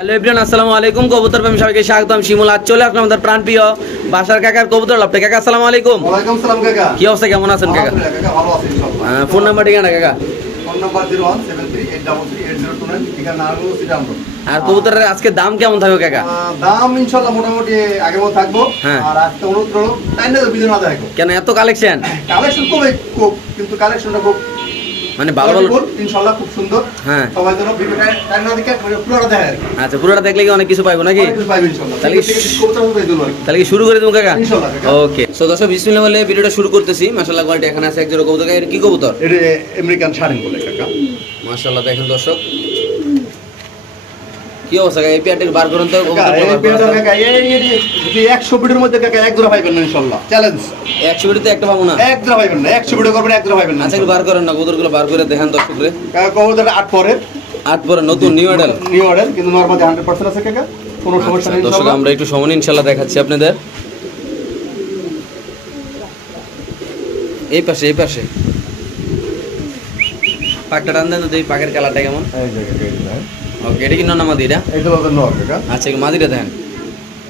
Hello everyone আসসালামু আলাইকুম। কবুতর প্রেমী সবাইকে স্বাগতম। শিমুল আজ চলে আসলাম আমাদের প্রাণপ্রিয় বাসার কাকার কবুতর। লাভটা কাকা আসসালামু আলাইকুম। ওয়ালাইকুম সালাম কাকা। কি অবস্থা? কেমন আছেন কাকা? ভালো আছি ইনশাআল্লাহ। ফোন নাম্বার ঠিকানা কাকা? ফোন নাম্বার ঠিকানা নারায়ণগঞ্জ সিটামপুর আর কবুতরের আজকে দাম কেমন থাকবে কাকা? দাম ইনশাআল্লাহ মোটামুটি আগের মতো থাকব। হ্যাঁ। আর আজকে অনুরোধ করো টাইম না বিজন না দেখো কেন এত কালেকশন কালেকশন খুবই খুব কিন্তু কালেকশনটা খুব মানে ভালো ভালো ইনশাআল্লাহ খুব সুন্দর। হ্যাঁ। সবাই যেন ভিডিওটা টাইম না দেখে পুরোটা দেখে আচ্ছা পুরোটা দেখলে কি অনেক কিছু পাইবো নাকি? অনেক ইনশাআল্লাহ তাহলে কি। তাহলে কি শুরু করে দেবো কাকা? ইনশাআল্লাহ ওকে সো দর্শক বিসমিল্লাহ বলে ভিডিওটা শুরু করতেছি। মাশাআল্লাহ কোয়ালিটি এখানে আছে এক জোড়া কবুতর। কাকা, কি কবুতর? এটা আমেরিকান শাড়ি বলে কাকা। মাশাআল্লাহ দেখেন দর্শক। কি অবস্থা? কাকা এই পেয়ারটাকে বার করুন তো কাকা, এই। কাকা, এই- এই- এই- 100 ফিটের মধ্যে কাকা এক জোড়া পাইবেন না ইনশাআল্লাহ চ্যালেঞ্জ একশো ভিডিওতে একটা পাবো না। এক জোড়া পাইবেন না 100 ফিটে করবেন এক জোড়া পাইবেন না আচ্ছা বার করেন না কবুতরগুলো বার করে দেখেন দর্শকরে। কাকা কবুতর আট পরে আট পরে নতুন নিউ মডেল নিউ মডেল কিন্তু নরমালি 100% আছে কাকা কোনো সমস্যা নেই দর্শক আমরা একটু সময় ইনশাল্লাহ দেখাচ্ছি আপনাদের। এই পাশে এই পাশে। পাকটা টান দেন তো দেখি পাকের কালারটা কেমন। এই কাকা, এই। ওকে এটা কি মাদিটা হলো নর আচ্ছা একটু মাদিটা দেখেন।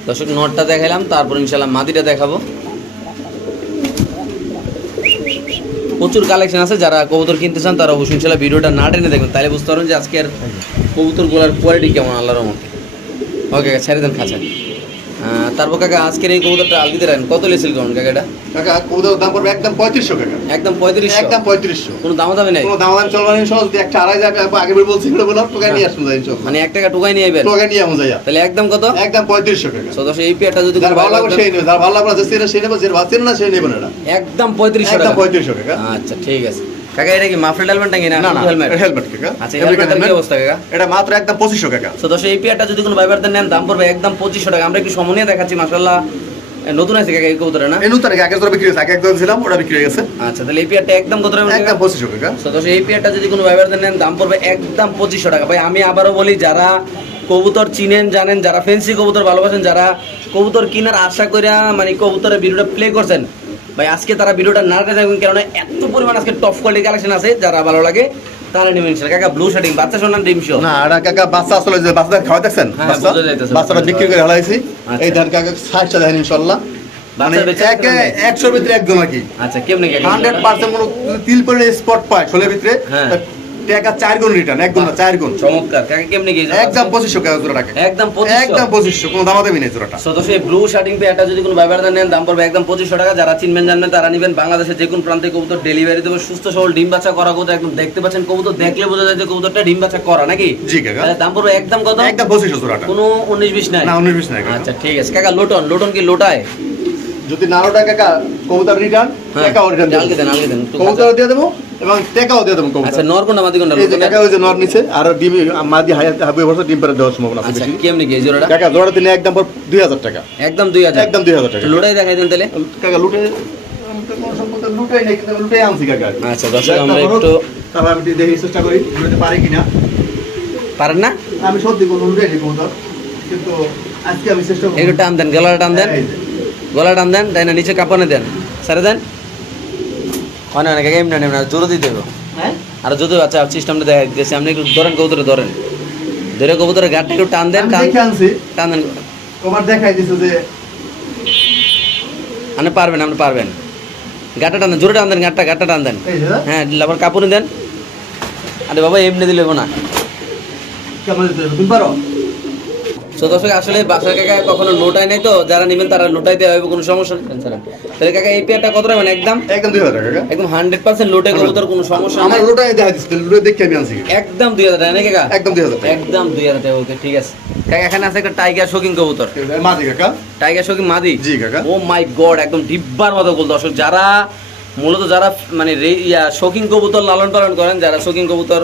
দর্শক নটটা দেখাইলাম তারপর ইনশাল্লাহ মাদিটা দেখাবো। প্রচুর কালেকশন আছে যারা কবুতর কিনতে চান তারা অবশ্যই ইনশাল্লাহ ভিডিওটা না টেনে দেখবেন। তাহলে বুঝতে পারবেন যে আজকের কবুতরগুলোর কোয়ালিটি কেমন আল্লাহর ওকে ছেড়ে দেন খাঁচা তারপর কাকা আজকের এই কবুতরটা আল দিতে রাখেন। কত লেছিল কেমন কাকা এটা কাকা কবুতরের দাম পড়বে একদম 3500 কাকা। একদম পঁয়ত্রিশ একদম 3500 কোনো দাম দামি নাই? কোনো দাম দাম চলবে না যদি একটা আড়াই হাজার টাকা আগে বলছি এগুলো বললাম টোকা নিয়ে আসুন ইনশাআল্লাহ মানে এক টাকা টুকাই নিয়ে আইবেন? টোকা নিয়ে যায় তাহলে একদম কত? একদম 3500 টাকা এই পেয়ারটা যদি যার ভালো লাগবে সেই নেবে যার ভালো লাগবে না সেই নেবে যে ভালো না সেই নেবে না। একদম পঁয়ত্রিশশো একদম টাকা। 3500 টাকা আচ্ছা ঠিক আছে। কাকা এটা কি মাফলেট হেলমেট নাকি? না হেলমেট হেলমেট কাকা। আচ্ছা হেলমেটের কি অবস্থা কাকা? এটা মাত্র একদম 2500 টাকা সদস্য এই পেয়ারটা যদি কোনো ভাইবারদের নেন দাম পড়বে একদম পঁচিশশো টাকা। আমরা একটু সময় নিয়ে দেখাচ্ছি মাসাল্লাহ নতুন আছে কাকা এই কবুতরে না? এই নতুন আগের বিক্রি হয়েছে আগে একদম ছিলাম ওটা বিক্রি হয়ে গেছে। আচ্ছা তাহলে এই পেয়ারটা একদম কত টাকা? একদম 2500 টাকা সদস্য এই পেয়ারটা যদি কোনো ভাইবারদের নেন দাম পড়বে একদম পঁচিশশো টাকা। ভাই আমি আবারও বলি যারা কবুতর চিনেন জানেন যারা ফেন্সি কবুতর ভালোবাসেন যারা কবুতর কিনার আশা করে মানে কবুতরের ভিডিওটা প্লে করছেন ভাই আজকে তারা ভিডিওটা না দেখবেন কেননা এত পরিমাণ আজকে টপ কোয়ালিটি কালেকশন আছে যারা ভালো লাগে নেবেন কাকা ব্লু শার্টিং বাচ্চা শোনান ডিম শো না কাকা বাচ্চা আসলে যে বাচ্চাদের খাওয়া দেখছেন? হ্যাঁ, বাচ্চা? বাচ্চাটা বিক্রি করে আচ্ছা। এই ধান কাকা দেখেন ইনশাল্লাহ। মানে বাচ্চা বেচে একে দিতে হবে? একশোর ভিতরে একদম আর কি। আচ্ছা কেমনি হান্ড্রেড পার্সেন্ট কোনো তিল পরে স্পট পায় ভিতরে। হ্যাঁ। টাকা চার গুণ রিটার্ন এক গুণ না চার গুণ। চমৎকার। কাকা কেমনি গিয়েছে একদম পঁচিশশো টাকা জোড়া টাকা। একদম একদম পঁচিশশো কোনো দামা দামি নেই জোড়াটা। সদস্য এই ব্লু শার্টিং পেয়ারটা যদি কোনো ব্যবহার নেন দাম পড়বে একদম পঁচিশশো টাকা। যারা চিনবেন জানবেন তারা নেবেন বাংলাদেশের যে কোনো প্রান্তে কবুতর ডেলিভারি দেবে। সুস্থ সবল ডিম বাচ্চা করা কবুতর একদম দেখতে পাচ্ছেন। কবুতর দেখলে বোঝা যায় যে কবুতরটা ডিম বাচ্চা করা নাকি? জি কাকা। দাম পড়বে একদম কত? একদম পঁচিশশো জোড়াটা। কোনো উনিশ বিশ নাই? না উনিশ বিশ নাই আচ্ছা ঠিক আছে। কাকা লোটন লোটন কি লোটায়? যদি নারো টাকা কাকা কবুতর রিটার্ন হ্যাঁ। টাকাও রিটার্ন দেন আলগে দেন কবুতর দিয়ে দেবো? এবং টাকাও দিয়ে দেবো আচ্ছা নর কোনটা মাদি কোনটা? এই যে কাকা ওই যে নর নিচে আর ডিম মাদি হাই হাবি বছর ডিম পেরে দেওয়ার সম্ভাবনা আছে আচ্ছা কেমনি কি জোড়াটা? কাকা জোড়া দিলে একদম দুই হাজার টাকা। একদম দুই হাজার। একদম দুই হাজার টাকা। লোটাই দেখাই দেন তাহলে। কাকা লুটে আমি তো লুটাই নাই কিন্তু লুটাই আনছি কাকা। আচ্ছা দর্শক আমরা একটু তারপর আমি দেখি চেষ্টা করি লুটাতে পারি কিনা। পারেন না? আমি সত্যি কোনো লুটাই কিন্তু আজকে আমি চেষ্টা করব। একটু টান দেন গলাটা টান দেন। গলা টান দেন তাই না? নিচে কাঁপানে দেন। সারে দেন। অনেক অনেক এমনি নেবেন আর জোরে দিতে হবে। হ্যাঁ? আর যদি আচ্ছা সিস্টেমটা দেখা দিতেছি। আপনি একটু ধরেন কবুতরে ধরেন। ধরে কবুতরের গাঠটা একটু টান দেন টান টান দেন। তোমার দেখাই দিছে যে আপনি পারবেন আপনি পারবেন। গাটা টান দেন জোরে টান দেন গাটটা গাটটা টান দেন। হ্যাঁ? আবার কাপড় দেন। আরে বাবা এমনি দিলে না। কেমন দিতে তুমি পারো? তো দর্শক আসলে বাসার কাকা কখনো লোটাই নাই তো যারা নেবেন তারা লোটাইতে হবে কোনো সমস্যা নেই। স্যার তাহলে কাকা এই পেয়ারটা কত রাখবেন একদম? একদম দুই হাজার টাকা একদম হান্ড্রেড পার্সেন্ট লোটে কবুতর কোনো সমস্যা আমার দেখা দিচ্ছে লুটে দেখে আমি আনছি। একদম দুই হাজার টাকা নাকি কাকা? একদম দুই হাজার একদম দুই হাজার টাকা ওকে ঠিক আছে। কাকা এখানে আছে একটা টাইগার শোকিং কবুতর। মাঝি কাকা। টাইগার শোকিং মাদি? জি কাকা। ও মাই গড একদম ডিব্বার মতো গোল। দর্শক যারা মূলত যারা মানে শৌখিন কবুতর লালন পালন করেন যারা শৌখিন কবুতর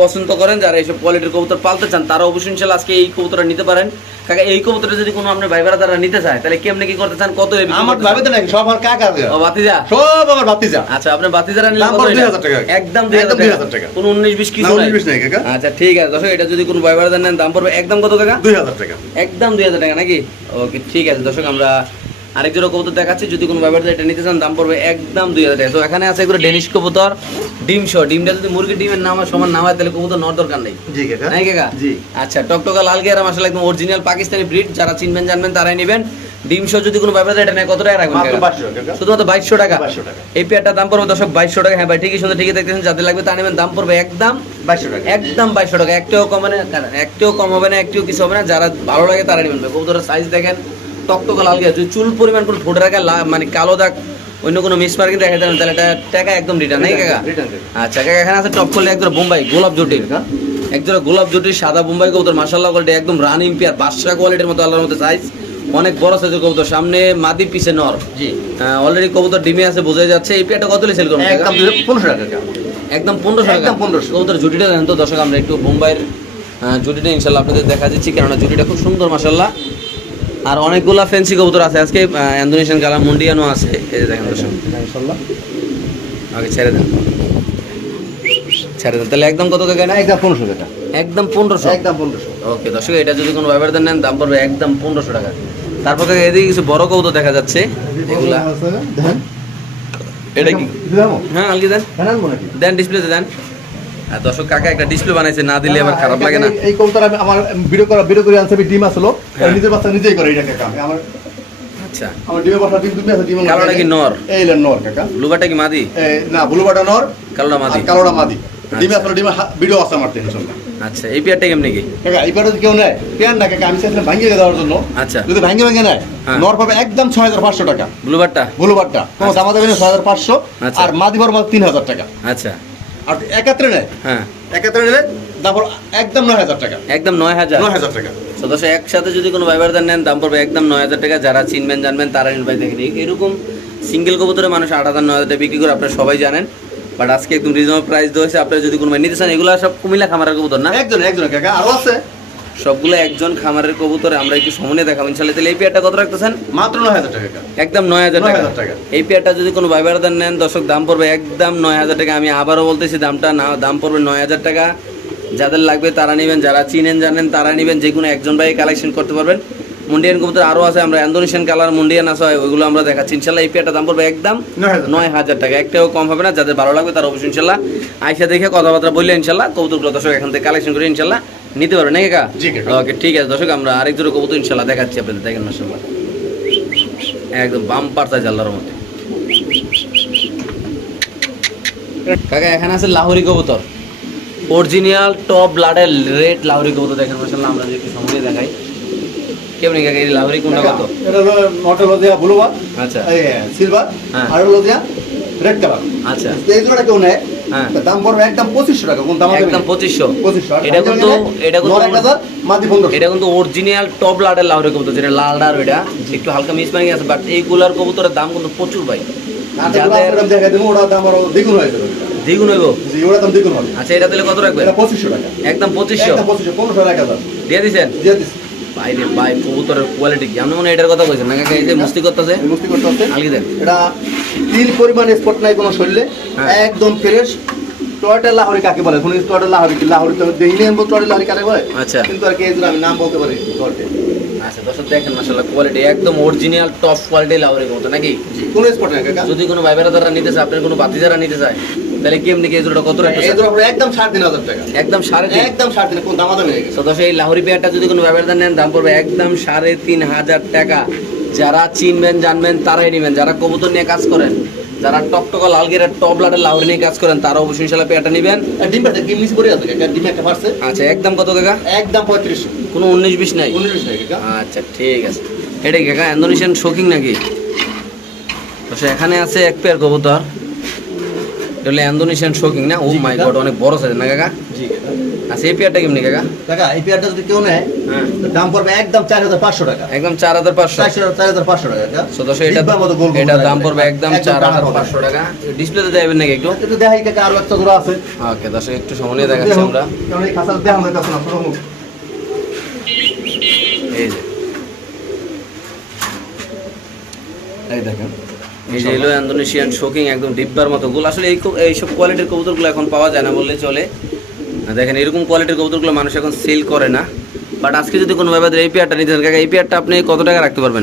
পছন্দ করেন যারা এইসব কোয়ালিটির কবুতর পালতে চান তারা অবশ্যই ইনশাল্লাহ আজকে এই কবুতরটা নিতে পারেন। কাকা এই কবুতরটা যদি কোনো আপনার ভাইবারা তারা নিতে চায় তাহলে কেমনে কি করতে চান? কত এ বিক্রি আমার? ভাবিতে নাকি? সব আমার কাকা। ও বাতিজা সব আমার ভাতিজা। আচ্ছা আপনার বাতিজারা নিলে কত 2000 টাকা। একদম দুই একদম হাজার 2000 টাকা। কোনো উনিশ বিশ না কিছু নাই। উনিশ বিশ নাই কাকা। আচ্ছা ঠিক আছে দর্শক এটা যদি কোনো ভাইবারা নেন দাম পড়বে একদম কত কাকা? দুই হাজার টাকা। একদম দুই হাজার টাকা নাকি? ওকে ঠিক আছে দর্শক আমরা আরেক জোড়া কবুতর দেখাচ্ছি যদি কোনো ব্যাপারে এটা নিতে চান দাম পড়বে একদম দুই হাজার টাকা। তো এখানে আছে এগুলো ডেনিশ কবুতর ডিম সহ। ডিমটা যদি মুরগির ডিমের নাম হয় সমান না হয় তাহলে কবুতর নেওয়ার দরকার নেই। জি কাকা। নাই কাকা? জি। আচ্ছা টকটকা লাল গিয়ারা মাসাল একদম অরিজিনাল পাকিস্তানি ব্রিড যারা চিনবেন জানবেন তারাই নেবেন। ডিম সহ যদি কোনো ব্যাপারে এটা নেয় কত টাকা রাখবেন শুধুমাত্র বাইশশো টাকা? এই পেয়ারটার দাম পড়বে দর্শক বাইশশো টাকা। হ্যাঁ ভাই ঠিকই শুনতে ঠিকই দেখতেছেন যাদের লাগবে তা নেবেন দাম পড়বে একদম বাইশশো টাকা। একদম বাইশশো টাকা। একটিও কম না একটিও কম হবে না একটিও কিছু হবে না যারা ভালো লাগে তারা নেবেন কবুতরের সাইজ দেখেন টকটকা লাল গিয়া যদি চুল পরিমাণ কোনো ঠোঁটে রাখা মানে কালো দাগ অন্য কোনো মিস মার্কিং দেখা যাবে তাহলে এটা টাকা একদম রিটার্ন নাই কাকা? আচ্ছা কাকা এখানে আছে টপ করলে একদম বোম্বাই গোলাপ জুটি। একজোড়া গোলাপ জুটির সাদা বোম্বাই কবুতর মাসাল্লাহ কোয়ালিটি একদম রানিং পেয়ার বাদশা কোয়ালিটির মতো আল্লাহর মতো সাইজ অনেক বড় সাইজের কবুতর সামনে মাদি পিছে নর। জি। অলরেডি কবুতর ডিমে আছে বোঝা যাচ্ছে এই পেয়ারটা কত সেল করবেন একদম পনেরোশো টাকা একদম পনেরোশো টাকা। একদম 1500 কবুতর জুটিটা দেখেন তো দর্শক আমরা একটু বোম্বাইয়ের জুটিটা ইনশাল্লাহ আপনাদের দেখা দিচ্ছি কেননা জুটিটা খুব সুন্দর মাসাল্লাহ আর অনেকগুলা ফ্যান্সি কবুতর আছে। আজকে ইন্দোনেশিয়ান কালার মুন্ডিয়ানও আছে। এই যে দেখেন দর্শক। আগে ছেড়ে দেন। ছেড়ে দেন। তাহলে একদম কত টাকা? না একদম পনেরোশো টাকা। একদম পনেরোশো? একদম পনেরোশো। ওকে দর্শক এটা যদি কোনো ব্যবহার নেন দাম পড়বে একদম পনেরোশো টাকা। তারপর কাকা এদিকে কিছু বড় কবুতর দেখা যাচ্ছে। এগুলা। দেন এটা কি? হ্যাঁ আলগি দেন। দেন ডিসপ্লেতে দেন। দর্শক কাকা একটা ডিসপ্লে বানাইছে না দিলে আবার খারাপ লাগে না। এই- কবুতর আমি আমার ভিডিও করা ভিডিও করে আনছে আমি ডিম আসলো। হ্যাঁ। নিজের বাচ্চা নিজেই করে এটা কাকা আমি। আমার আচ্ছা। আমার ডিম তুমি আছে ডিম কালোটা কি নর? এই লেন নর কাকা। ব্লুবারটা কি মাদি? না ব্লুবাটা নর। কালোটা মাদি। কালোটা মাদি। ডিমে আচ্ছা। ভিডিও আছে আমার টেনশন আচ্ছা এই পেয়ারটা কেমনি কি? কাকা এবারে যদি কেউ নেয় পেয়ার না কাকা আমি চাইছিলাম ভাঙ্গিয়ে দেওয়ার জন্য। আচ্ছা। যদি ভাঙ্গে ভাঙ্গে নেয় হ্যাঁ। নর পাবে একদম ছয় হাজার পাঁচশো টাকা। ব্লুবারটা? ব্লুবারটা। আচ্ছা। দামা দেবে ছয় হাজার পাঁচশো। আচ্ছা। আর মাদি মাত্র তিন হাজার টাকা। আচ্ছা। আর একাত্রে নেয়? হ্যাঁ। একাত্রে নিলে তারপর একদম নয় হাজার টাকা। একদম নয় হাজার। নয় হাজার টাকা। সদস্য একসাথে যদি কোনো নেন দাম পড়বে একদম নয় হাজার টাকা। যারা চিনবেন জানবেন তারা নির্বাহী দেখেন এরকম সিঙ্গেল কবুতরে মানুষ আট হাজার নয় হাজার টাকা বিক্রি করে আপনারা সবাই জানেন। বাট আজকে একদম রিজনেবল প্রাইস দিয়েছে আপনারা যদি কোনো নিতে চান এগুলো সব কুমিল্লা খামারের কবুতর না? একজন একজন কাকা। আরও আছে। সবগুলো একজন খামারের কবুতরে আমরা একটু সমনে দেখাবো। ইনশাল্লাহ তাহলে এই পেয়ারটা কত রাখতেছেন? মাত্র নয় হাজার টাকা। একদম নয় হাজার টাকা। এই পেয়ারটা যদি কোনো ভাইবারদার নেন দর্শক দাম পড়বে একদম নয় হাজার টাকা। আমি আবারও বলতেছি দামটা না দাম পড়বে নয় হাজার টাকা। যাদের লাগবে তারা নেবেন যারা চিনেন জানেন তারা নেবেন। যে কোনো একজন ভাই কালেকশন করতে পারবেন। মুন্ডিয়ান কবুতর আরও আছে আমরা ইন্দোনেশিয়ান কালার মুন্ডিয়ান আছে ওইগুলো আমরা দেখাচ্ছি। ইনশাল্লাহ এই পেয়ারটা দাম পড়বে একদম নয় হাজার নয় হাজার টাকা। একটাও কম হবে না যাদের ভালো লাগবে তারা অবশ্যই ইনশাল্লাহ আইসা দেখে কথাবার্তা বললে ইনশাল্লাহ কবুতরগুলো দর্শক এখান থেকে কালেকশন করে ইনশাল্লাহ নিতে পারবেন নাকি কাকা? ওকে ঠিক আছে দর্শক আমরা আরেক জোড়া কবুতর ইনশাল্লাহ দেখাচ্ছি আপনাদের দেখেন মাসাল্লাহ একদম বাম্পার সাইজ আল্লাহর মধ্যে কাকা এখানে আছে লাহোরি কবুতর। অরিজিনাল টপ ব্লাডের রেড লাহোরি কবুতর দেখেন মাসাল্লাহ আমরা যদি একটু সময় দেখাই। কেমনি কাকা এই লাহোরি কোনটা কত? এটা হলো নটা হলো ব্লু আচ্ছা। সিলভার হ্যাঁ। আর হলো রেড কালার আচ্ছা। এই কেউ নেয়? দাম পড়বে একদম পঁচিশশো টাকা কোন দাম একদম পঁচিশশো। পঁচিশশো এটা কিন্তু এটা কিন্তু এক হাজার মাদি পনেরোশো। এটা কিন্তু অরিজিনাল টপ লাডের লাউরে কবুতর যেটা লাল ডার ওইটা। একটু হালকা মিস মারিং আছে বাট এইগুলার কবুতরের দাম কিন্তু প্রচুর ভাই। যাদের যাদের দেখা দেবো ওটা দাম আরও দ্বিগুণ হয়ে যাবে। দ্বিগুণ হইব? জি ওটা দাম দ্বিগুণ হবে। আচ্ছা এটা তাহলে কত রাখবেন? এটা পঁচিশশো টাকা। একদম হাজার দিয়ে দিচ্ছি বাইরে ভাই কবুতরের কোয়ালিটি কি? আপনি মনে হয় এটার কথা কইছেন না? কাকা এই যে মস্তি করতেছে? এই মুক্তি করতে আলগি দেন। এটা তিল পরিমাণ স্পট নাই কোনো শরীরে। হ্যাঁ। একদম ফ্রেশ টয়টা লাহরি কাকে বলে? শুনি টয়টা লাহরি কি লাহরি তো দেখিনি আনব টয়টা লাহরি কাকে বলে? আচ্ছা। কিন্তু আর কি এই আমি নাম বলতে পারি টয়টা আচ্ছা দর্শক দেখেন মাসাল্লাহ কোয়ালিটি একদম অরিজিনাল টপ কোয়ালিটি লাউরে কবুতর নাকি? কোনো স্পট নাই কাকা। যদি কোনো ভাই বেড়াদাররা নিতে চায় আপনার কোনো বাতিজারা নিতে চায় তাহলে কি এই জোড়াটা কত এই একদম টাকা। একদম সাড়ে তিন একদম সাড়ে তিন কোন দামাদামি পেয়ারটা যদি কোনো নেন দাম পড়বে একদম সাড়ে তিন হাজার টাকা। যারা চিনবেন জানবেন তারাই নেবেন। যারা কবুতর নিয়ে কাজ করেন যারা টকটকা লালগিরের টপ লাটের লাহোরি নিয়ে কাজ করেন তারা অবশ্যই ইনশাল্লাহ পেয়ারটা নেবেন। ডিম পাচ্ছে ডিম নিচে পড়ে আছে? ডিম একটা পারছে আচ্ছা একদম কত কাকা? একদম পঁয়ত্রিশশো কোনো উনিশ বিশ নাই? উনিশ টাকা কাকা। আচ্ছা ঠিক আছে। এটাই কাকা ইন্দোনেশিয়ান শোকিং নাকি? তো এখানে আছে এক পেয়ার কবুতর। এটা হলো ইন্দোনেশিয়ান শোকিং না? ও মাই গড অনেক বড় সাইজ না কাকা? জি কাকা। আচ্ছা এই পেয়ারটা কেমনি কাকা? কাকা এই পেয়ারটা যদি কেউ নেয় হ্যাঁ। দাম পড়বে একদম চার হাজার পাঁচশো টাকা। একদম চার হাজার পাঁচশো। চার হাজার পাঁচশো টাকা কাকা। সদস্য এটা ডিব্বার মতো গোল গোল এটার করে দাম পড়বে একদম একদম চার হাজার পাঁচশো টাকা। ডিসপ্লেতে দেবেন নাকি একটু? একটু দেখাই কাকা আরও একটা জোড়া আছে। ওকে দর্শক একটু সময় নিয়ে দেখাচ্ছি আমরা। এই খাসার দেখানো যাইতেছে না এই যে। এই দেখেন। এই যে এলো ইন্দোনেশিয়ান শোকিং একদম ডিব্বার মতো গোল। আসলে এই এইসব কোয়ালিটির কবুতরগুলো এখন পাওয়া যায় না বললে চলে। দেখেন এরকম কোয়ালিটির কবুতরগুলো মানুষ এখন সেল করে না। বাট আজকে যদি কোনো ব্যাপারে এই পেয়ারটা নিতে চান কাকা এই পেয়ারটা আপনি কত টাকা রাখতে পারবেন?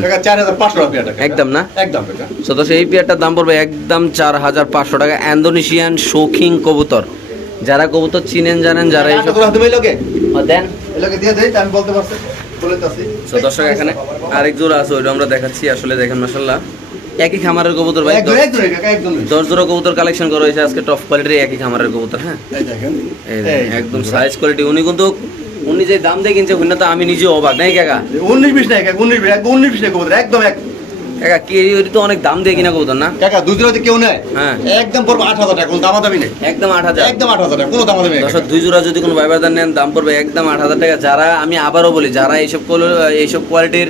একদম না? একদম সো দর্শক এই পেয়ারটার দাম পড়বে একদম চার হাজার পাঁচশো টাকা। ইন্দোনেশিয়ান শৌখিন কবুতর। যারা কবুতর চিনেন জানেন যারা এইসব তুমি লোকে ও, দেন। এলাকে দিয়ে দেই আমি বলতে পারছি বলে তাছি সো দর্শক এখানে আরেক জোড়া আছে ওইটা আমরা দেখাচ্ছি। আসলে দেখেন মাসাল্লাহ একই খামারের কবুতর ভাই একদম একদম কাকা একদম দশ জোড়া কবুতর কালেকশন করা হয়েছে আজকে টপ কোয়ালিটির একই খামারের কবুতর হ্যাঁ? একদম সাইজ কোয়ালিটি উনি কিন্তু উনি যে দাম দিয়ে কিনছে উনি তো আমি নিজে অবাক নাই কাকা? উনিশ বিশ কাকা উনিশ বিশ উনিশ বিশ কবুতর একদম এক। কাকা তো অনেক দাম দিয়ে কিনা কবুতর না? কাকা দুই জোড়াতে কেউ নেয়? হ্যাঁ। একদম পড়বে আট হাজার টাকা কোনো দামাদামি নেই। একদম আট হাজার। একদম আট হাজার টাকা কোনো দামাদামি নেই দর্শক দুই জোড়া যদি কোনো ভাইবারদার নেন দাম পড়বে একদম আট হাজার টাকা। যারা আমি আবারও বলি যারা এইসব এইসব কোয়ালিটির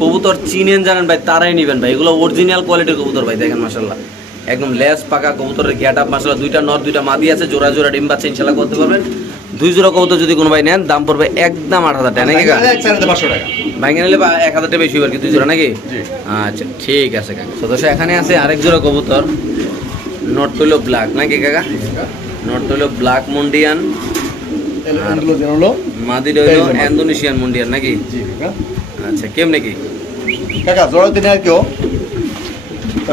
কবুতর চিনেন জানেন ভাই তারাই নেবেন ভাই। এগুলো অরিজিনাল কোয়ালিটির কবুতর ভাই দেখেন মাসাল্লাহ একদম লেস পাকা কবুতরের গেট আপ মাসাল্লাহ দুইটা নর দুইটা মাদি আছে জোড়া জোড়া ডিম বাচ্চা ইনশাল্লাহ করতে পারবেন। দুই জোড়া কবুতর যদি কোনো ভাই নেন দাম পড়বে একদম আট হাজার টাকা নাকি ভাঙে নিলে বা এক হাজার টাকা বেশি হবে আর কি দুই জোড়া নাকি? আচ্ছা ঠিক আছে কাকা। সদস্য এখানে আছে আরেক জোড়া কবুতর নট হইল ব্ল্যাক নাকি কাকা? নট হইল ব্ল্যাক মুন্ডিয়ান হলো মাদি রইল। ইন্দোনেশিয়ান মুন্ডিয়ান নাকি? জি কাকা। আচ্ছা কেমনে কি কাকা জোড়া দিনে আর কেউ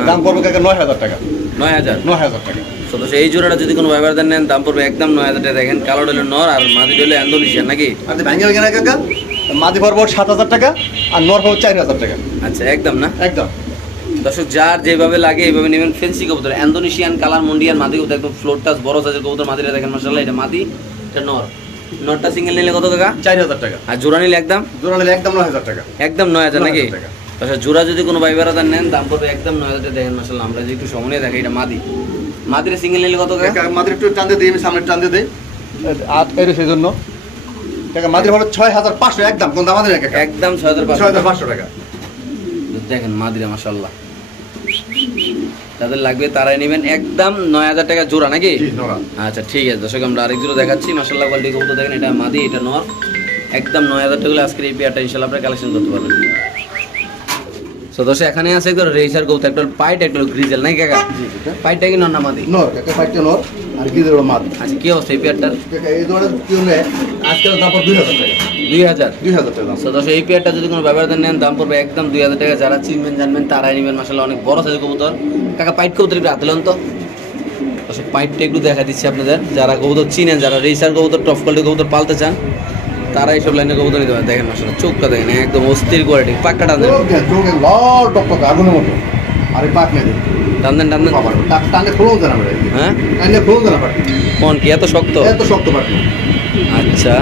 দাম পড়বে কাকা নয় হাজার টাকা। নয় হাজার? নয় হাজার টাকা। সদস্য এই জোড়াটা যদি কোনো ব্যবহার নেন দাম পড়বে একদম নয় হাজার টাকা। দেখেন কালো রইল নর আর মাদি ইন্দোনেশিয়ান নাকি? আর ভেঙে ভেঙে না কাকা? মাদি পড়ব সাত হাজার টাকা আর নর পড়ব চার হাজার টাকা। আচ্ছা একদম না? একদম। দর্শক যার যেভাবে লাগে এইভাবে নেবেন ফেন্সি কবুতর। কালার মুন্ডিয়ান মাদি কবুতর একদম ফ্লোর টাচ বড় সাইজের কবুতর মাদিরা দেখেন মাসাল্লাহ এটা মাদি এটা নর। নরটা সিঙ্গেল নিলে কত টাকা? চার হাজার টাকা। আর জোড়া নিলে একদম? জোড়া নিলে একদম নয় হাজার টাকা। একদম নয় হাজার নাকি আচ্ছা জোড়া যদি কোনো ভাই বেড়াদার নেন দাম পড়বে একদম নয় হাজার টাকা। দেখেন মাসাল্লাহ আমরা যে একটু সময় দেখি এটা মাদি। মাদিরা সিঙ্গেল নিলে কত টাকা? মাদির একটু টান দিয়ে দিই আমি সামনে টান দিয়ে দিই। আর এর সেই জন্য কাকা মাদির হলো ছয় হাজার পাঁচশো একদম কোন দাম আমাদের একদম ছয় হাজার পাঁচশো টাকা। দেখেন মাদিরা মাসাল্লাহ যাদের লাগবে তারাই নেবেন। একদম নয় হাজার টাকা জোড়া নাকি? আচ্ছা ঠিক আছে। দর্শক আমরা আরেক জোড়া দেখাচ্ছি। মাসাল্লাহ কোয়ালিটি কবুতর দেখেন এটা মাদি এটা নর। একদম নয় হাজার টাকা হলে আজকের এই পেয়ারটা ইনশাল্লাহ আপনারা কালেকশন করতে পারবেন। তো দর্শক এখানে আছে রেসার কবুতর একটা পাইট একটা গ্রিজেল নাকি কাকা? পাইটটা কি নর না মাদি? নর কাকা ফাইটটা নর আর কি দেবো মাদি। আচ্ছা কি অবস্থা এই পেয়ারটার এই কেউ নেয় আজকাল দাম দুই হাজার টাকা। দুই হাজার। দুই হাজার টাকা দর্শক এই পেয়ারটা যদি কোনো ব্যবহার নেন দাম পড়বে একদম দুই হাজার টাকা। যারা চিনবেন জানবেন তারাই নেবেন। মাসাল্লাহ অনেক বড় সাইজের কবুতর। কাকা পাইট কবুতর একটু তো। দর্শক একটু দেখা দিচ্ছি আপনাদের। যারা কবুতর চিনেন যারা রেসার কবুতর টপ কোয়ালিটি কবুতর পালতে চান তারা এইসব লাইনে কবুতর নিতে পারেন। দেখেন মাসাল্লাহ চোখটা দেখেন একদম অস্থির কোয়ালিটি পাকটা টান দেন। চোখে চোখে লাল টকটক আগুনের মতো। আরে পাক নেই টান দেন টান দেন। টানে খুলুন জানা হ্যাঁ টানে কোন কি এত শক্ত? এত শক্ত পারে আচ্ছা।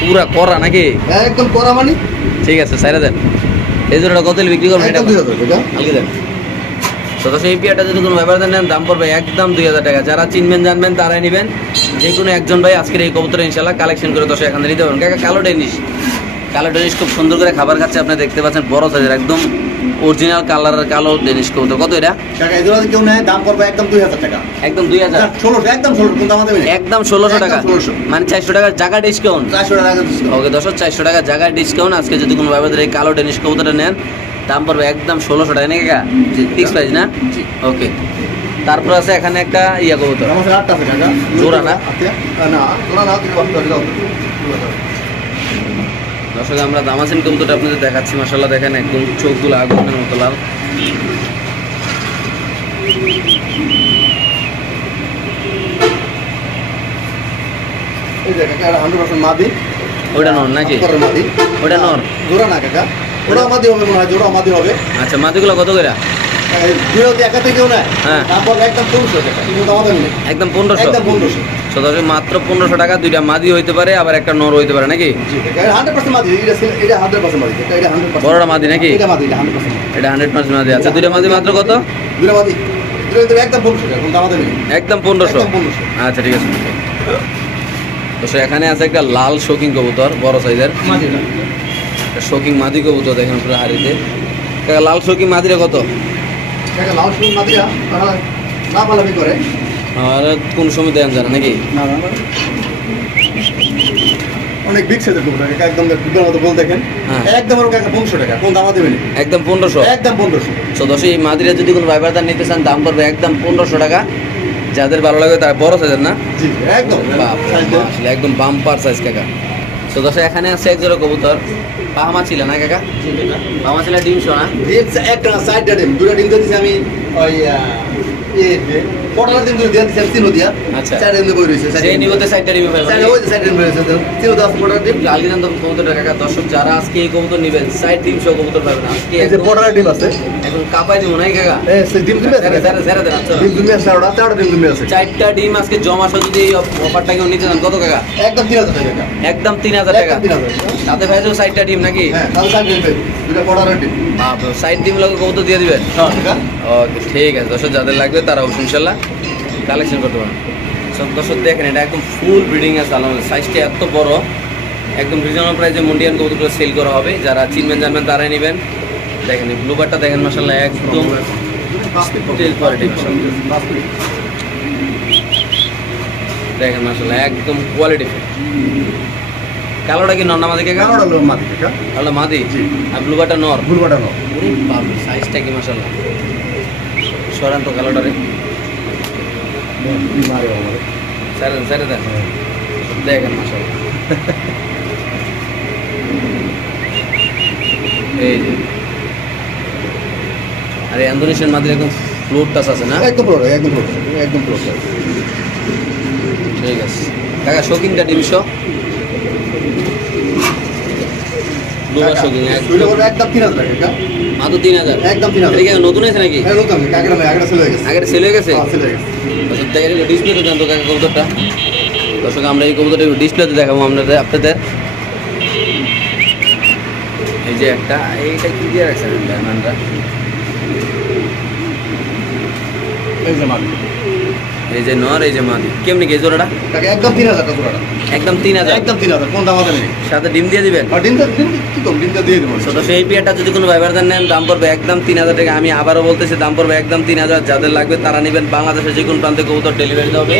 পুরা করা নাকি? একদম করা মানে? ঠিক আছে সাইরা দেন। এই জোড়াটা কত বিক্রি করবেন এটা? হালকে দেন। তো যদি কোনো ব্যাপার নেন দাম পড়বে একদম দুই হাজার টাকা। যারা চিনবেন জানবেন তারাই নেবেন। যে কোনো একজন ভাই আজকের এই কবুতর ইনশাল্লাহ কালেকশন করে দর্শক এখানে নিতে পারবেন। কাকা কালো ডেনিশ। কালো ডেনিশ খুব সুন্দর করে খাবার খাচ্ছে আপনি দেখতে পাচ্ছেন বড় সাইজের একদম অরিজিনাল কালারের কালো ডেনিশ কবুতর। কত এটা? টাকা এই কেউ নেয় দাম পড়বে একদম দুই হাজার টাকা। একদম দুই হাজার? ষোলোশো একদম ষোলোশো কিন্তু আমাদের একদম ষোলোশো টাকা? মানে চারশো টাকার জায়গা ডিসকাউন্ট চারশো টাকা discount। ওকে দশ চারশো টাকা জায়গায় ডিসকাউন্ট আজকে যদি কোনো ব্যাপারে এই কালো ডেনিশ কবুতরটা নেন দাম পড়বে একদম ষোলোশো টাকা নাকি ফিক্স প্রাইস না? জি। ওকে। তারপর আছে এখানে একটা ইয়া কবুতর। টাকা জোড়া না? আচ্ছা, না না দর্শক আমরা দামাসিন কবুতরটা আপনাদের দেখাচ্ছি। মাসাল্লাহ দেখেন একদম চোখগুলো আগুনের মতো লাল। ওইটা নর নাকি? মাদি। ওইটা নর? জোড়া না কাকা ওটা মাদি হবে মনে হয় জোড়া মাদি হবে। আচ্ছা কত করে? এই দুই হাজার একা থেকেও নেয়। হ্যাঁ। একদম পনেরোশো আমাদের একদম পনেরোশো? একদম পনেরোশো। তো মাত্র পনেরোশো টাকা দুইটা মাদি হইতে পারে আবার একটা নর হইতে পারে নাকি? বড়টা মাদি নাকি? এটা হান্ড্রেড পার্সেন্ট মাদি। আচ্ছা দুইটা মাদি মাত্র কত? একদম পনেরোশো আচ্ছা ঠিক আছে। তো এখানে আছে একটা লাল শৌকিং কবুতর বড় সাইজের। শৌকিং মাদি কবুতর দেখেন পুরো হাড়িতে। লাল শৌকিং মাদিরা কত? লাল শুনুন মাদিরা না পালামি করে। আর কোন সময় দেন জানা নাকি? না না অনেক বিগ সাইজের কুকুর কাকা একদম কুকুরের মতো বল দেখেন। হ্যাঁ। একদম ওর কাকা পনেরোশো টাকা কোন দামা দেবেন একদম পনেরোশো? একদম পনেরোশো। তো দশ এই মাদিরা যদি কোনো ভাইবারদার নিতে চান দাম পড়বে একদম পনেরোশো টাকা। যাদের ভালো লাগে তারা বড় সাইজের না? জি একদম। একদম বাম্পার সাইজ কাকা। তো দর্শক এখানে আছে এক জোড়া কবুতর। পাহামা ছিল না কাকা? পাহামা ছিল ডিম শোনা একটা সাইডটা ডিম দুটো ডিম দিয়ে দিছি আমি ওই আহ, ইয়ে দিয়ে, পটলা ডিম দিয়ে। আচ্ছা। চারটা ডিম বই রয়েছে সেই নিবতে সাইডটা ডিমে ফেলবেন চারটা ওই সাইড ডিম রয়েছে তিনও দশ পটলা ডিম আলগি জানতো কবুতরটা কাকা দর্শক যারা আজকে এই কবুতর নেবেন সাইড ডিম সহ কবুতর পাবেন। আজকে এই যে একদম ডিম আছে। একদম কাপাই দিব নাই কাকা? এই ডিম তুমি আছে ছেড়ে ছেড়ে দেন আচ্ছা। ডিম তুমি আছে ওটা তেরোটা ডিম আছে। চারটা ডিম আজকে জমা সহ যদি এই অফারটা কেউ নিতে চান কত কাকা? একদম তিন হাজার টাকা। একদম তিন হাজার টাকা। একদম তিন হাজার তাতে ভাই যাব সাইডটা ডিম নাকি? হ্যাঁ তাহলে সাইড ডিম দুটো পটলা ডিম সাইড ডিম লোক কবুতর দিয়ে দিবেন। হ্যাঁ টাকা ওকে ঠিক আছে। দর্শক যাদের লাগবে তারা অবশ্যই ইনশাল্লাহ কালেকশন করতে পারেন সব দর্শক দেখেন এটা একদম ফুল ব্রিডিং আছে আলহামদুলিল্লাহ সাইজটা এত বড় একদম রিজনেবল প্রাইসে মুন্ডিয়ান কবুতরগুলো সেল করা হবে। যারা চিনবেন জানবেন তারাই নেবেন। দেখেন এই ব্লুবারটা দেখেন মাসাল্লাহ একদম তেল কোয়ালিটি দেখেন মাসাল্লাহ একদম কোয়ালিটি কালোটা কি নর নামাদি কে কালোটা কালো মাদি? জি। আর ব্লুবারটা নর? গুলবাটা নো সাইজটা কি মাসাল্লাহ স্যার স্যার দেন দেখেন মাসাল্লাহ এই যে আরে ইন্দোনেশিয়ার মাঝে একদম ফ্লোর টাচ আছে না একদম পুরো একদম পুরো একদম ঠিক আছে কাকা শৌকিংটা ডিমশো ব্লুবার শৌকিং একদম তিন হাজার টাকা মাত্র তিন হাজার? একদম তিন হাজার। এটা নতুন আছে নাকি? হ্যাঁ নতুন। আগেটা ছেলে হয়ে গেছে। সেল হয়ে গেছে? ছেলে গেছে। আচ্ছা কাকা কবুতরটা। দর্শক আমরা এই কবুতরটা একটু ডিসপ্লেতে দেখাবো আপনাদের আপনাদের। এই যে একটা এইটা কি দিয়ে রাখছেন ডায়মন্ডটা? এই যে মাটি এই যে নর এই যে মাদি। কেমনি কি জোড়াটা? একদম তিন হাজার জোড়াটা। একদম তিন হাজার। একদম তিন হাজার। কোন দাম আছে নেই সাথে ডিম দিয়ে দিবেন? ডিমটা ডিম কি কম ডিমটা দিয়ে দেবো। তো সেই পিয়ারটা যদি কোনো ব্যবহার নেন দাম পড়বে একদম তিন হাজার টাকা। আমি আবারও বলতেছি দাম পড়বে একদম তিন হাজার। যাদের লাগবে তারা নেবেন। বাংলাদেশের যে কোনো প্রান্তে কবুতর ডেলিভারি হবে।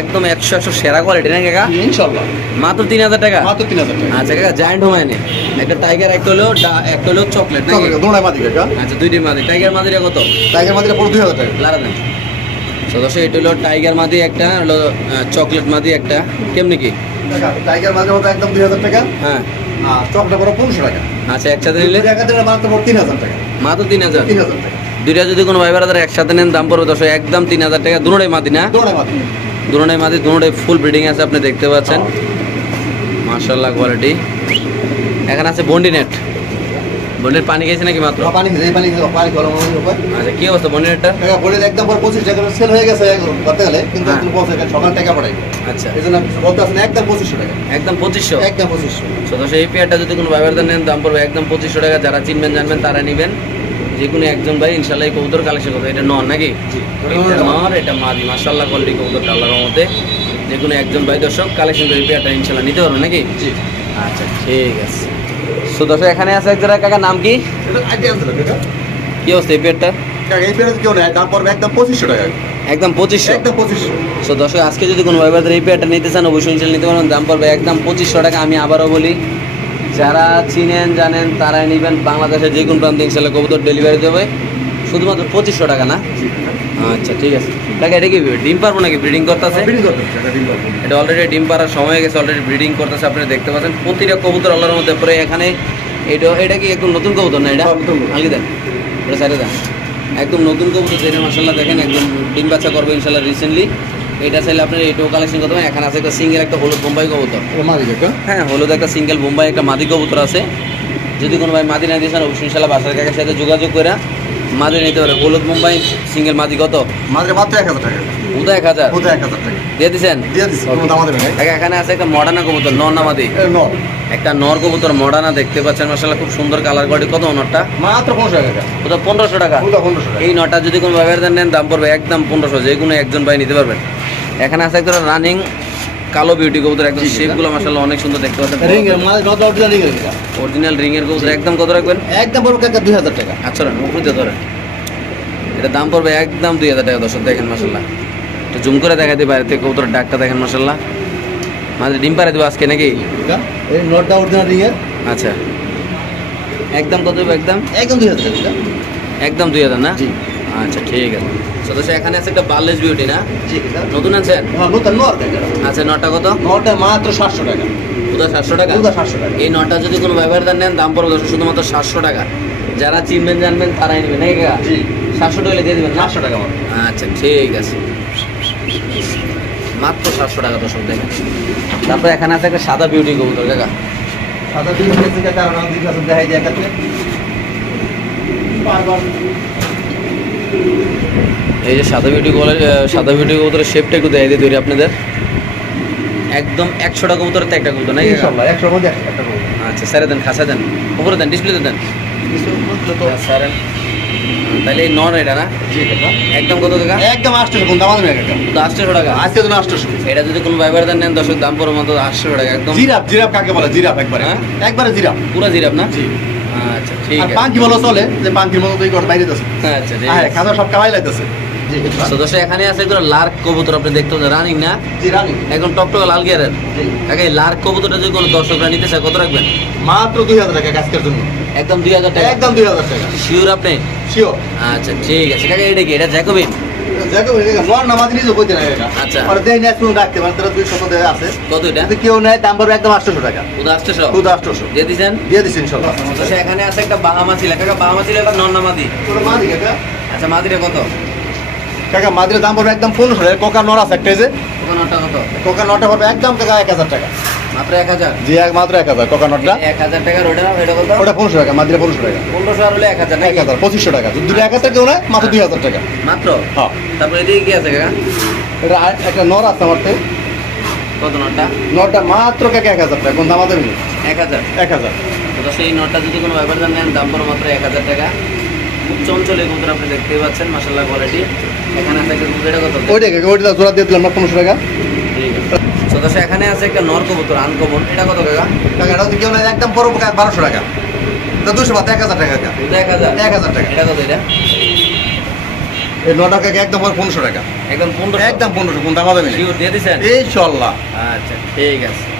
একদম একশো একশো সেরা কোয়ালিটি না কাকা? ইনশাল্লাহ। মাত্র তিন হাজার টাকা? মাত্র তিন হাজার টাকা। আচ্ছা কাকা জায়ান্ট হুমায়নি। একটা টাইগার একটা হলো একটা হলো চকলেট দোড়ায় মাটি কাকা। আচ্ছা দুইটি মাদি। টাইগার মাদিটা কত? টাইগার মাটিটা পুরো দুই হাজার টাকা। লারা দেন সদস্য এটা হলো টাইগার মাদি একটা হলো চকলেট মাদি একটা। কেমনি কি? টাইগার মাঝে মতো একদম দুই হাজার টাকা। হ্যাঁ। আর চকটা পড়ো পনেরোশো টাকা। আচ্ছা একসাথে নিলে? টাকা মাত্র তিন হাজার টাকা। মাত্র তিন হাজার? তিন হাজার টাকা। দুইটা যদি কোনো একসাথে নেন দাম পড়বে দশ একদম তিন হাজার টাকা। দুটোটাই মাদি না? দুটোটাই মাদি। দুটোটাই ফুল ব্রিডিং আছে আপনি দেখতে পাচ্ছেন। মার্শাল্লাহ কোয়ালিটি এখানে আছে বন্ডি নেট বন্ডির পানি খেয়েছে নাকি মাত্র? পানি এই পানি পানি গরম উপর আচ্ছা কি অবস্থা নেটটা টাকা বলে একদম পর পঁচিশ টাকা সেল হয়ে গেছে করতে গেলে কিন্তু হ্যাঁ। এখন পৌঁছে গেছে সকাল টাকা পড়াই। আচ্ছা। এই জন্য বলতে আসেন একদম পঁচিশশো টাকা। একদম পঁচিশশো? একদম পঁচিশশো। সদস্য এই পেয়ারটা যদি কোনো ব্যবহার নেন দাম পড়বে একদম পঁচিশশো টাকা। যারা চিনবেন জানবেন তারা নেবেন। যে কোনো একজন ভাই ইনশাল্লাহ এই কবুতর কালেকশন করবে। এটা নন নাকি? এটা নর এটা মাদি। মাসাল্লাহ কোয়ালিটি কবুতর আল্লাহর মধ্যে যে কোনো একজন ভাই দর্শক কালেকশন করে পেয়ারটা ইনশাল্লাহ নিতে পারবেন নাকি? জি। আচ্ছা ঠিক আছে। সো দর্শক এখানে আছে এক জোড়া কাকা নাম কি? কি অবস্থা এই পেয়ারটা? এই কেউ নেয় দাম পড়বে একদম পঁচিশশো টাকা। একদম পঁচিশশো? একদম পঁচিশশো। সো দর্শক আজকে যদি কোনো ভাইবাদের এই পেয়ারটা নিতে চান অবশ্যই নিতে দাম পড়বে একদম পঁচিশশো টাকা আমি আবারও বলি যারা চিনেন জানেন তারাই নেবেন বাংলাদেশের যে কোনো প্রান্তে ইনশাল্লাহ কবুতর ডেলিভারি দেবে। শুধুমাত্র পঁচিশশো টাকা না? আচ্ছা ঠিক আছে। টাকা এটা কি ডিম পারব নাকি ব্রিডিং করতেছে? করতে টাকা এটা অলরেডি ডিম পারার সময় হয়ে গেছে অলরেডি ব্রিডিং করতেছে আপনি দেখতে পাচ্ছেন। প্রতিটা কবুতর আল্লাহর মধ্যে পরে এখানে এটা এটা কি একদম নতুন কবুতর না এটা? হ্যাঁ। আলগি দেন এটা সাইডে দেন। একদম নতুন কবুতর যেটা মাসাল্লাহ দেখেন একদম ডিম বাচ্চা করবে ইনশাল্লাহ রিসেন্টলি এটা চাইলে আপনার এটাও কালেকশন করতে হবে এখানে আছে একটা সিঙ্গেল একটা হলুদ বোম্বাই কবুতর। হ্যাঁ হলুদ একটা সিঙ্গেল বোম্বাই একটা মাদি কবুতর আছে। যদি কোনো ভাই মাদি না দিয়েছেন অবশ্যই ইনশাল্লাহ বাসার কাকার সাথে যোগাযোগ করে মাদি নিতে পারে। হলুদ মুম্বাই সিঙ্গেল মাদি কত? মাঝে মাত্র এক হাজার টাকা। এক হাজার? এক হাজার টাকা। দিয়ে দিছেন? দিয়ে দিচ্ছি কোনো দাম দেবে না। একা- এখানে আছে একটা মডার্না কবুতর নর না মাদি একটা নর কবুতর মডার্না দেখতে পাচ্ছেন মাসাল্লাহ খুব সুন্দর কালার কোয়ালিটি কত নরটা? মাত্র পনেরোশো টাকা। ওটা পনেরোশো টাকা। পনেরোশো টাকা। এই নটা যদি কোনো ব্যবহার নেন দাম পড়বে একদম পনেরোশো যে কোনো একজন ভাই নিতে পারবেন। এখানে আছে একটা রানিং কালো বিউটি কবুতর একদম। শেপগুলো মাসাল্লাহ অনেক সুন্দর দেখতে পাচ্ছেন। রিং এর মাঝে নট অরিজিনাল রিং এর অরিজিনাল রিং এর কবুতর একদম কত রাখবেন? একদম বড় কাকা দুই হাজার টাকা। আচ্ছা উপরে ধরেন। এটা দাম পড়বে একদম দুই হাজার টাকা দর্শক দেখেন মাসাল্লাহ একটু জুম করে দেখা দিই বাইরে থেকে কবুতরের ডাকটা দেখেন মাসাল্লাহ মাঝে ডিম পারে দেবো আজকে নাকি? এই নটটা অরিজিনাল রিং এর। আচ্ছা। একদম কত একদম? একদম দুই হাজার টাকা একদম দুই হাজার না? জি। আচ্ছা ঠিক আছে। সদস্য এখানে আছে একটা বার্লেস বিউটি না? নতুন আনছেন? হ্যাঁ নতুন আচ্ছা নটা কত? নটা মাত্র সাতশো টাকা। উদা সাতশো টাকা? দুধা সাতশো টাকা। এই নটা যদি কোনো ব্যবহার নেন দাম পড়বে শুধুমাত্র সাতশো টাকা। যারা চিনবেন জানবেন তারাই নেবেন নাকি জি। সাতশো টাকা দিয়ে দেবেন সাতশো টাকা আচ্ছা ঠিক আছে। মাত্র সাতশো টাকা দর্শক দেখেন। তারপরে এখানে আছে একটা সাদা বিউটি কবুতর কাকা। সাদা দিন কাছে দেখাই বারবার। এই যে সাদা বিউটি কলের সাদা বিউটি কবুতরের শেপটা একটু দেখাই দিয়ে তৈরি আপনাদের। একদম একশোটা কবুতরের তো একটা কবুতর? একশোর মধ্যে একটা করব আচ্ছা স্যারে দেন খাসা দেন। উপরে দেন ডিসপ্লেতে দেন। তাহলে এই নন এটা না? একদম কত টাকা? একদম আটশোশো কোন দাম আটশোশো টাকা। আজকে জন্য আটশোশো। এটা যদি কোনো ব্যবহার দেন নেন দর্শক দাম পড়বে মাত্র আটশো টাকা একদম। জিরাফ জিরাফ কাকে বলে? জিরাফ একবারে। হ্যাঁ? একবারে জিরাফ। পুরো জিরাপ না? জি। আচ্ছা ঠিক আর পাঙ্কি বলো চলে যে পাঙ্কির মতো তুই কর বাইরে যাচ্ছে। আচ্ছা ঠিক হ্যাঁ আছে সব কামাই লাইতেছে। জি এখানে আছে একজন লার্ক কবুতর আপনি দেখতে পাচ্ছেন রানিং না? একদম টকটকা লাল গিয়ারের। আগে লার্ক কবুতরটা যদি কোনো দর্শকরা নিতে চায় কত রাখবেন? মাত্র দুই হাজার টাকা জন্য। একদম দুই হাজার টাকা। একদম দুই হাজার টাকা। শিওর আপনি? শিওর আচ্ছা ঠিক আছে। কাকা এটা কি? এটা জ্যাকোবিন এটা আচ্ছা। আর দেই না তুমি রাখতে পারেন তারা দুই শত দেয় আছে। কত এটা? যদি কেউ নেয় দাম পড়বে একদম আটশোশো টাকা। উদা আটশোশো? খুদ আটশোশো। দিয়ে দিছেন? দিয়ে দিচ্ছি ইনশাল্লাহ। দর্শক এখানে আছে একটা বাহামা ছিল। কাকা বাহামা ছিল একটা নন নামাদি তোর মা দিকে কাকা। আচ্ছা মাদিরে কত? কাকা মাদিরের দাম পড়বে একদম পনেরোশো টাকা। কোকা নর আছে একটা ওটা কত? কোকা নটা পড়বে একদম এক হাজার টাকা। মাত্র এক হাজার? জি এক মাত্র এক হাজার কোকা নটটা এক হাজার টাকার ওটা ওটা কত? ওটা পনেরোশো টাকা মাদিরে পনেরোশো টাকা। পনেরোশো আর হলে এক হাজার এক হাজার পঁচিশশো টাকা। দুটো এক হাজার নেয় মাত্র দুই হাজার টাকা। মাত্র? হ্যাঁ। তারপরে এদিকে কি আছে কাকা? এটা একটা নর আছে আমার কত নটটা? নটটা মাত্র কাকা এক হাজার টাকা কোন দাম এক হাজার। এক হাজার। তো সেই নটটা যদি কোনো ব্যাপার নেন দাম পড়ো মাত্র এক হাজার টাকা। চঞ্চল এই কবুতর আপনি দেখতেই পাচ্ছেন মাসাল্লাহ কোয়ালিটি এখানে আছে একটা কত ওইটা ওইটা জোড়া দিয়ে দিলাম না পনেরোশো টাকা? তো এখানে আছে একটা নর কবুতর আনকমন এটা কত টাকা? এটা কেউ একদম কাকা বারোশো টাকা। তা দুশো বাদ এক হাজার টাকা এক হাজার? এক হাজার টাকা। এটা কত এটা? এই নটা কাকা একদম পড়বে পনেরোশো টাকা। একদম পনেরো একদম পনেরোশো কোন দাম হবে দিয়ে দিচ্ছেন এই চল্লাহ আচ্ছা ঠিক আছে।